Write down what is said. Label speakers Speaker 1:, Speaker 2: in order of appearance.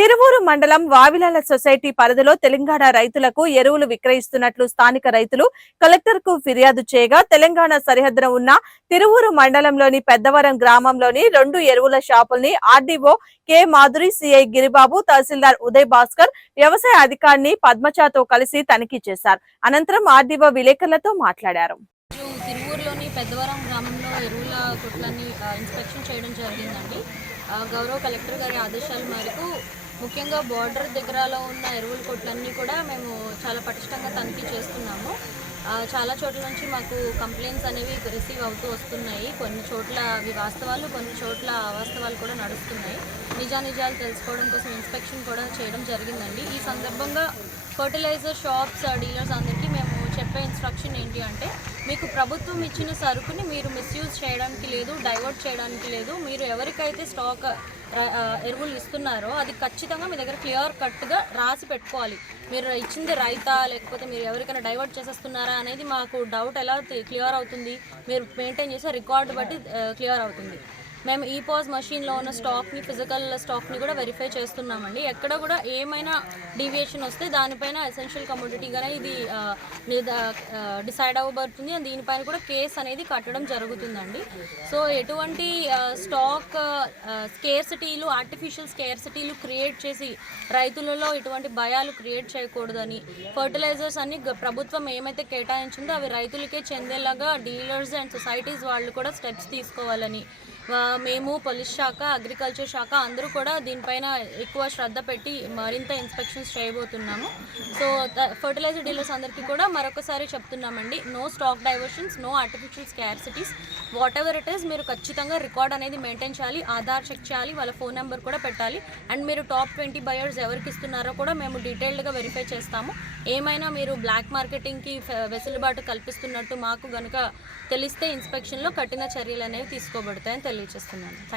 Speaker 1: తిరువూరు మండలం వావిలాల సొసైటీ పరిధిలో తెలంగాణ రైతులకు ఎరువులు విక్రయిస్తున్నట్లు స్థానిక రైతులు కలెక్టర్కు ఫిర్యాదు చేయగా తెలంగాణ సరిహద్దున ఉన్న తిరువూరు మండలంలోని పెద్దవరం గ్రామంలోని రెండు ఎరువుల షాపుల్ని RDO K Madhuri CI Giribabu తహసీల్దార్ ఉదయ్ భాస్కర్ వ్యవసాయ అధికారిని పద్మచాతో కలిసి తనిఖీ చేశారు. అనంతరం ఆర్డీఓ విలేకరులతో మాట్లాడారు.
Speaker 2: తిరువూరులోని పెద్దవరం గ్రామంలో ఎరువుల కొట్లని ఇన్స్పెక్షన్ చేయడం జరిగిందండి. గౌరవ కలెక్టర్ గారి ఆదేశాల మేరకు ముఖ్యంగా బార్డర్ దగ్గరలో ఉన్న ఎరువుల కొట్లన్నీ కూడా మేము చాలా పటిష్టంగా తనిఖీ చేస్తున్నాము. చాలా చోట్ల నుంచి మాకు కంప్లైంట్స్ అనేవి రిసీవ్ అవుతూ వస్తున్నాయి. కొన్ని చోట్ల అవి వాస్తవాలు కొన్ని చోట్ల అవాస్తవాలు కూడా నడుస్తున్నాయి. నిజానిజాలు తెలుసుకోవడం కోసం ఇన్స్పెక్షన్ కూడా చేయడం జరిగిందండి. ఈ సందర్భంగా ఫర్టిలైజర్ షాప్స్ డీలర్స్ అందరికీ చెప్పే ఇన్స్ట్రక్షన్ ఏంటి అంటే మీకు ప్రభుత్వం ఇచ్చిన సరుకుని మీరు మిస్యూజ్ చేయడానికి లేదు డైవర్ట్ చేయడానికి లేదు మీరు ఎవరికైతే స్టాక్ ఎరువులు ఇస్తున్నారో అది ఖచ్చితంగా మీ దగ్గర క్లియర్ కట్గా రాసి పెట్టుకోవాలి. మీరు ఇచ్చింది రైతా లేకపోతే మీరు ఎవరికైనా డైవర్ట్ చేసేస్తున్నారా అనేది మాకు డౌట్ ఎలా క్లియర్ అవుతుంది. మీరు మెయింటైన్ చేసే రికార్డు బట్టి క్లియర్ అవుతుంది. మేము ఈ పాజ్ మషీన్లో ఉన్న స్టాక్ని ఫిజికల్ స్టాక్ని కూడా వెరిఫై చేస్తున్నామండి. ఎక్కడ కూడా ఏమైనా డీవియేషన్ వస్తే దానిపైన ఎసెన్షియల్ కమోడిటీగానే ఇది డిసైడ్ అవ్వబడుతుంది. అండ్ దీనిపైన కూడా కేస్ అనేది కట్టడం జరుగుతుందండి. సో ఎటువంటి స్టాక్ స్కేర్సిటీలు ఆర్టిఫిషియల్ స్కేర్సిటీలు క్రియేట్ చేసి రైతులలో ఇటువంటి భయాలు క్రియేట్ చేయకూడదని ఫర్టిలైజర్స్ అన్ని గ- ప్రభుత్వం ఏమైతే కేటాయించిందో అవి రైతులకే చెందేలాగా డీలర్స్ అండ్ సొసైటీస్ వాళ్ళు కూడా స్టెప్స్ తీసుకోవాలని మేము పోలీస్ శాఖ అగ్రికల్చర్ శాఖ అందరూ కూడా దీనిపైన ఎక్కువ శ్రద్ధ పెట్టి మరింత ఇన్స్పెక్షన్స్ చేయబోతున్నాము. సో ఫర్టిలైజర్ డీలర్స్ అందరికీ కూడా మరొకసారి చెప్తున్నామండి. No stock diversions no artificial scarcities. Whatever it is మీరు ఖచ్చితంగా రికార్డ్ అనేది మెయింటైన్ చేయాలి ఆధార్ చెక్ చేయాలి వాళ్ళ ఫోన్ నెంబర్ కూడా పెట్టాలి. అండ్ మీరు టాప్ ట్వంటీ బయర్స్ ఎవరికి ఇస్తున్నారో కూడా మేము డీటెయిల్డ్గా వెరిఫై చేస్తాము. ఏమైనా మీరు బ్లాక్ మార్కెటింగ్కి వెసులుబాటు కల్పిస్తున్నట్టు మాకు కనుక తెలిస్తే ఇన్స్పెక్షన్లో కఠిన చర్యలు అనేవి తీసుకోబడతాయని తెలియజేస్తున్నాను. థ్యాంక్